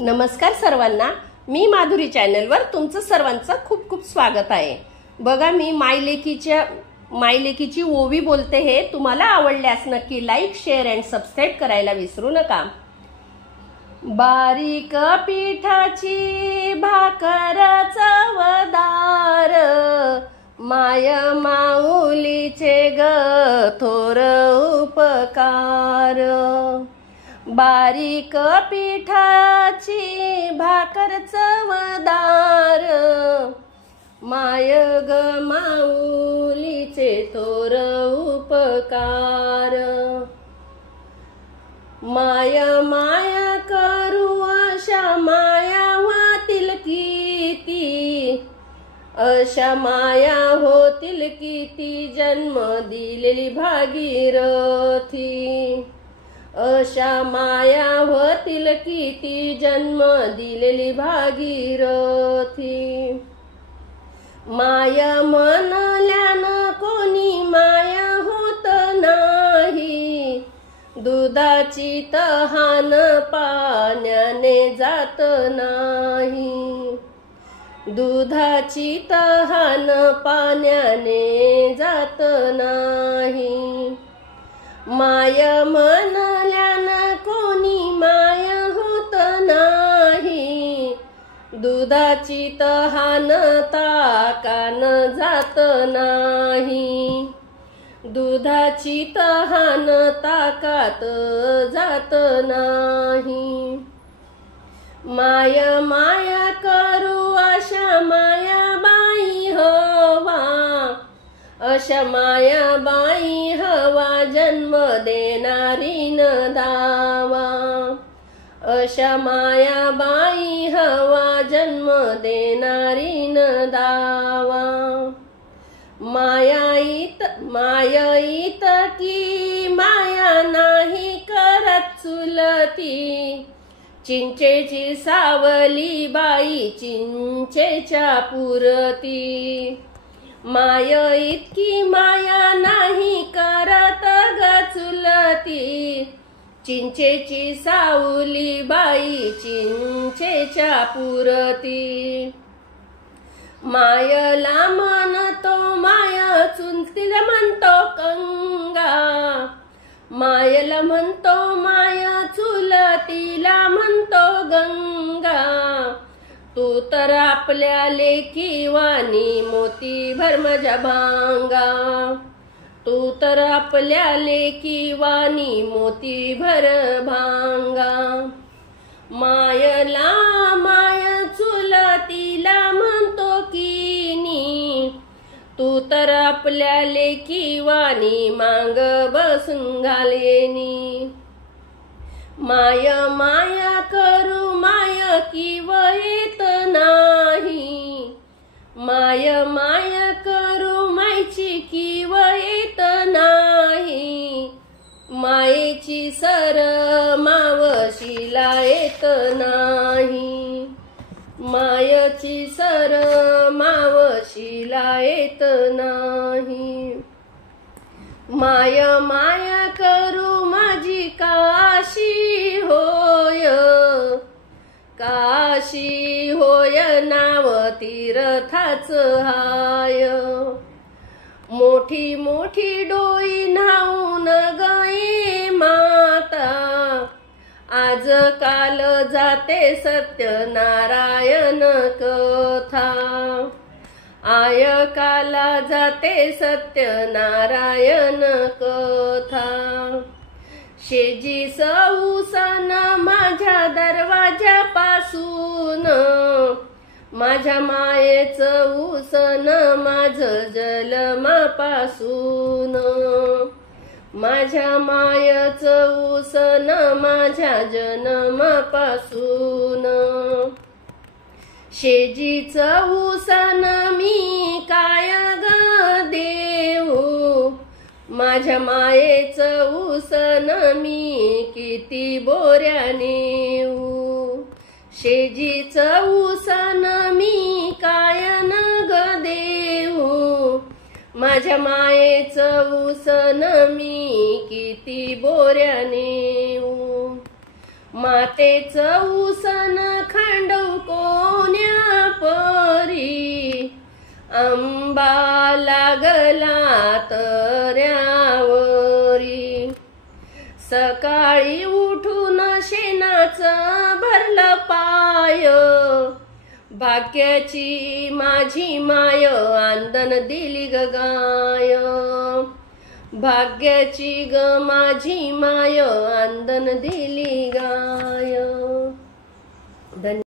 नमस्कार सर्वांना, मी माधुरी चॅनलवर तुमचं सर्वांचं खूप खूप स्वागत आहे। बघा, मी मायलेकीची ओवी बोलते। हे तुम्हाला आवडल्यास नक्की लाईक, शेअर अँड सबस्क्राईब करायला विसरू नका। बारीक पिठाची भाकर चवदार, माय माऊलीचे ग थोर उपकार। बारीक पिठाची भाकर चवदार, माय ग माऊलीचे थोर उपकार। माय माया करू अशा माया होतील किती, अशा माया होतील किती, जन्म दिलेली भागीरथी। अशा माया होतील किती, जन्म दिलेली भागीरथी। माया म्हणल्यानं कोणी माया होत नाही, दुधाची तहान पाण्याने जात नाही। दुधाची तहान पाण्याने जात नाही। माया म्हणल्यानं कोणी माया होत नाही, दुधाची तहान ताकान जात नाही। दुधाची तहान ताकात जात नाही। माया माया करू अशा मायाबाई हवा, अशा मायाबाई हवा, जन्म देणारी न दावा। अशा मायाबाई हवा, जन्म देणारी न दावा। मायाईत की माया नाही करत चुलती, चिंचेची सावली बाई चिंचेच्या पुरती। माया इतकी माया नाही करत ग चुलती, चिंचेची सावली बाई चिंचेच्या पुरती। मायला म्हणतो माया, चुलतीला म्हणतो गंगा। मायला म्हणतो माया, चुलतीला म्हणतो गंगा। तू तर आपल्या लेकी वाणी मोती भर माझ्या भांगा। तू तर आपल्या लेकी वाणी मोती भर भांगा। मायला माया चुलतीला म्हणतो किनी, तू तर आपल्या लेकी वाणी मांग बसून घालेनी। माया माया करू माया किव येत नाही, माया माया करू मायची किव येत नाही। मायेची सर मावशीला येत नाही, मायेची सर मावशीला येत नाही। माया माया करू माझी काशी होय, काशी होय नाव तीर्थाच हाय। मोठी मोठी डोई न्हाऊन गई माता, आज काल जाते सत्यनारायण कथा। आय काला जाते सत्यनारायण कथा। शेजी सौसन माझ्या दरवाजापासून, माझ्या मायेचं उसन माझं जन्मापासून। माझ्या मायेचं उसन माझ्या जन्मापासून। शेजीचं उसन मी काय ग देऊ, माझ्या मायेचं उसन मी किती बोऱ्या नेऊ। शेजीचं उसन मी काय न ग देऊ, माझ्या मायेचं उसन मी किती बोऱ्या नेऊ। मातेचं उसन तऱ्यावरी. सकाळी उठून शेणाचं भरलं पाय, भाग्याची माझी माय आंदण दिली ग गाय. भाग्याची ग माझी माय आंदण दिली गाय. धन्यवाद.